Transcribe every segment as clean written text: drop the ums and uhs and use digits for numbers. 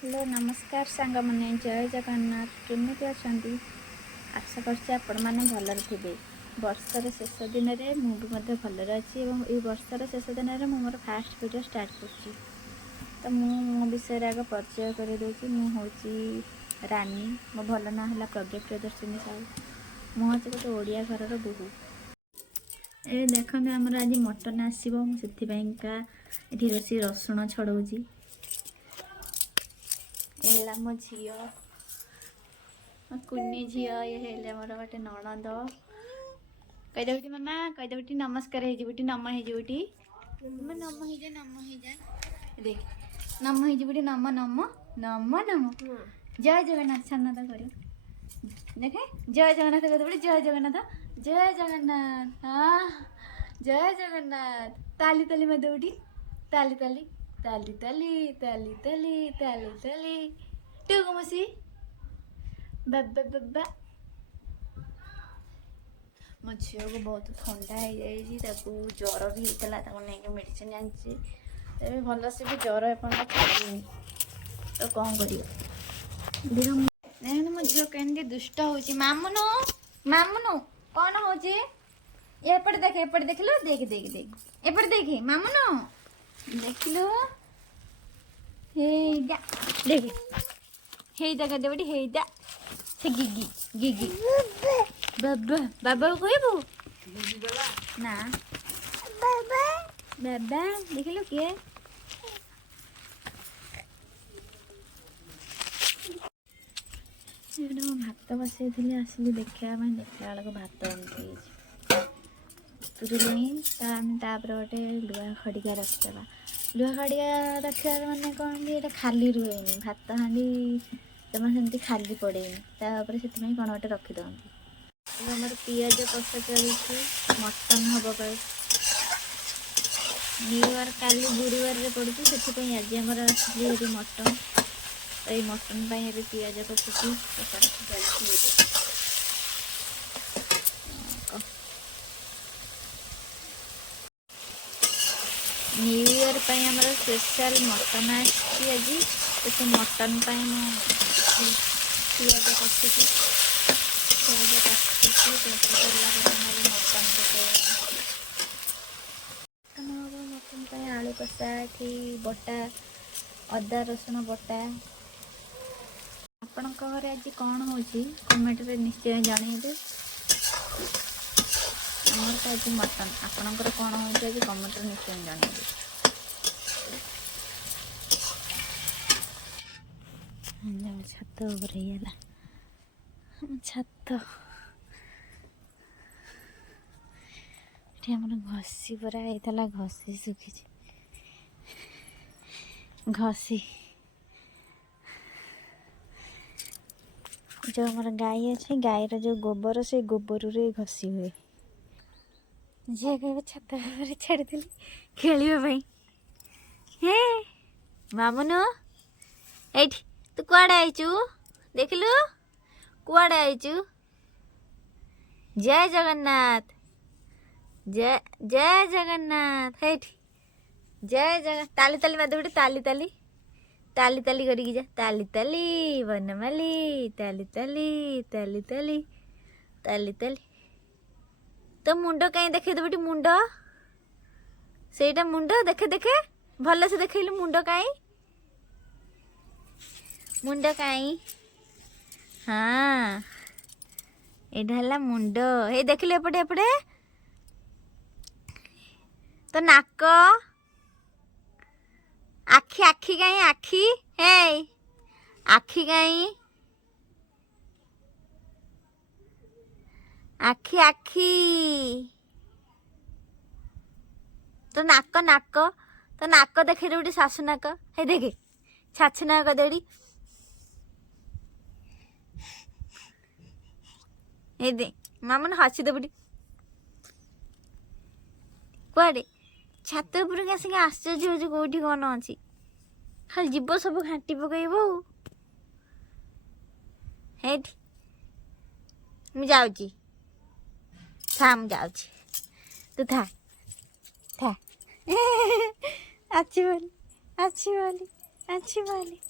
Hello नमस्कार सांग मैंने जय जगन्नाथ केमी अच्छा आशा करने भलरे थे वर्षर शेष दिन में मुझे भलरे अच्छी वर्षर शेष दिन में मोर फास्ट वीडियो स्टार्ट कर तो मो विषय आगे परिचय कर दूसरी मुझे रानी मो भल ना है प्रज्ञा प्रियदर्शिनी साहू मुझे गोटे ओडिया घर बोहू ए देखते आमर आज मटन आसो से रोषे रसुण छड़ाऊँगी एला मो झियो कुनी झियो ये हेले मोर गोटे नणंद कहीदेवी मामा कहीदेवी नमस्कार होटी नम होटी नम हो जा देख नम होटी नम नम नम नम जय जगन्नाथ छाना कर देखे जय जगन्नाथ कहीदेवी जय जगन्नाथ जय जगन्नाथ हाँ जय जगन्नाथ ताली ताली में देवटी ताली ताली ताली ताली ताली ताली ताली ताली टुकु मसी बाबा बाबा मो झील को बहुत ठंडा हो ज्वर भी होता नहीं मेडिसिन आनी तभी भल से भी ज्वर एपन छाड़नी तो कौन कर मो झील कहीं दुष्ट हो मामुनु मामुनु कौन हो एपटे देख एपटे देख लो देख देख देख एपटे देख मामुनु देख लो हेदा देख हेदा कर देबटी हेदा से गिगी गिगी बाबा बाबा को कहबो ना बाबा बाबा देख लो किए भात बसई थी आसिली देखा देखला बेलू भात एमती तुरली गोटे लुहा खड़िका रखिदेवा लुहा खड़िका रखा मैंने कौन कि खाली रुएनि भात हाँडी जमा सेमती खाली पड़ेनि तापर से कौन गोटे रखिदे आम पिज कषा चलती मटन हम कल न्यू इयर काली गुरुवार पड़ू से आज आमर आसी मटन तो ये मटन पिज कषुची कषा चलती new year per special mutton आज तो से मटन पिज कषुची पिज मटन आलू कषा बटा अदा रसुण बटा आपण घरे आज कौन हो कमेंट रे निश्चय जनइबे आमर तो आज मटन आपणकर कौन हो आज कमेंट रे निश्चय जनइबे छत ऊपर ହେଇଗଲା छत ଆମର ଘଷି ପରା ହେଇଥିଲା ଘଷି ଶୁଖିଛି ଘଷି जो हमारा गाय अच्छे गायर जो गोबर से गोबर रे घसी हुए जे कह छत छाड़ी खेल हे मामुनु एठी तू कुआड़े आईचु देखलु कुआड़े आईचु जय जगन्नाथ जय जय जगन्नाथ हेठी जय जगन्नाथ ताली ताली माधुरी ताली ताली ताली ताली करी जा ताली ताली बनमाली ताली ताली ताली ताली ताली ताली तो मुंड कहीं देखे देबटी मुंड सेटा मुंड देखे देखे भल से देखैलु मुंड कहीं मुंड कहीं हाँ एटा मुंड हे देखिले एपटे एपटे तो नाक आखि आखि कहीं आखि हे आखि कहीं आखि आखि तो नाक नाक तो नाक देखे देबटी सासु नाक हे देखे छाछु नाक देड़ी हे दे मामन हसी देबटी कुआड़े छात उपर आसिक आश्चर्य हो कौटी कौन अच्छी खाली जीव सब घाटी पकईब मु जाऊँगी था मु जाऊँगी तू था था अच्छी बोली अच्छी बोली अच्छी बोली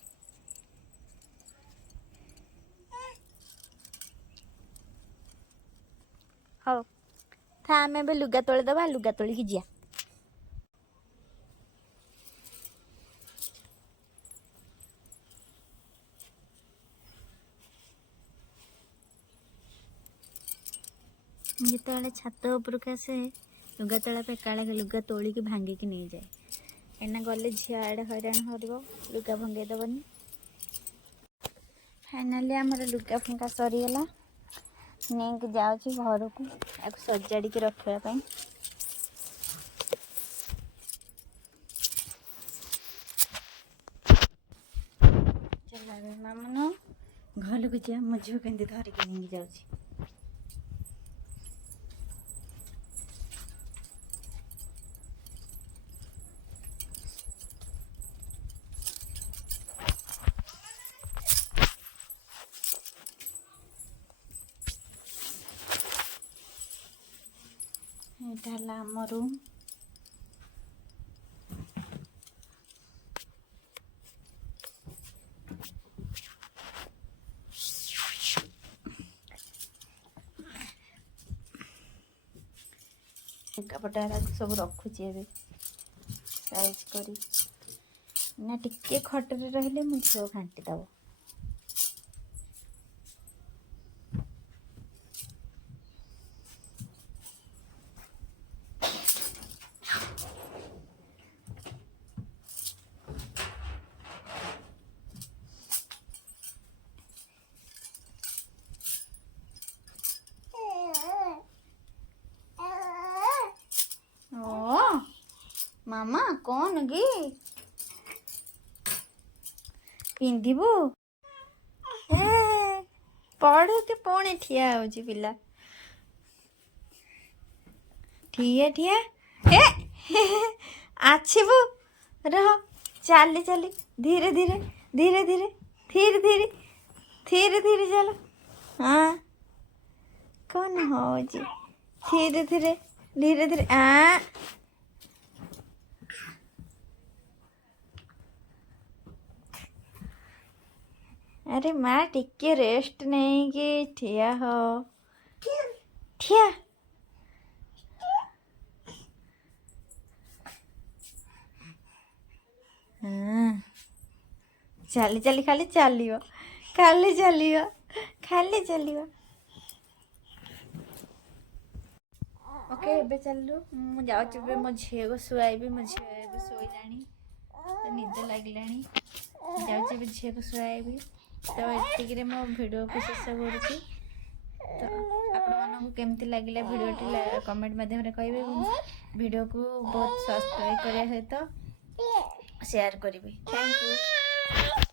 ହଉ था आम ए लुगा तोड़ेदबा लुगा तोलिकी जिया जिते छात उपरक आसे लुगा तोड़ा पे काले लुगा तोलिकी भांगिकी नहीं जाए एना गले झी आड़े हैरान हो लुगा भंगेदबनी फाइनाली आमर लुगा फंका सरीगला नहीं जाऊँगी घर को सजाड़ी रखापी चल मामन घर को जा मो झील के धरिकी नहीं जाऊँगी यहाँ आम रूम लुगापटा सब रखुची साइज करी ना टिके खटरे रहिले मो झील घांटी दब मामा कौन गे पिंधिबू पढ़ के पुणी ठिया हो पिला ठिया ठिया आछबू रह चली चली धीरे धीरे धीरे धीरे धीरे धीरे धीरे धीरे चलो हाँ कौन हो धीरे धीरे धीरे धीरे अरे माँ टिके रेस्ट नहीं कि ठिया हो ठिया हाँ चली चली खाली चलियो खाली चलियो खाली चलियो ओके एबे चलू मु जाऊँ मो झील को शुआबी मो झील शोलाणी निद लगे जाऊँ झील को शुआबी तो ये मो भिडियो को शेष करुँची तो आपण केमती लगे भिडियो कमेंट माध्यम कहे भिडियो को बहुत सब्सक्राइब करने सहित शेयर करी थैंक यू।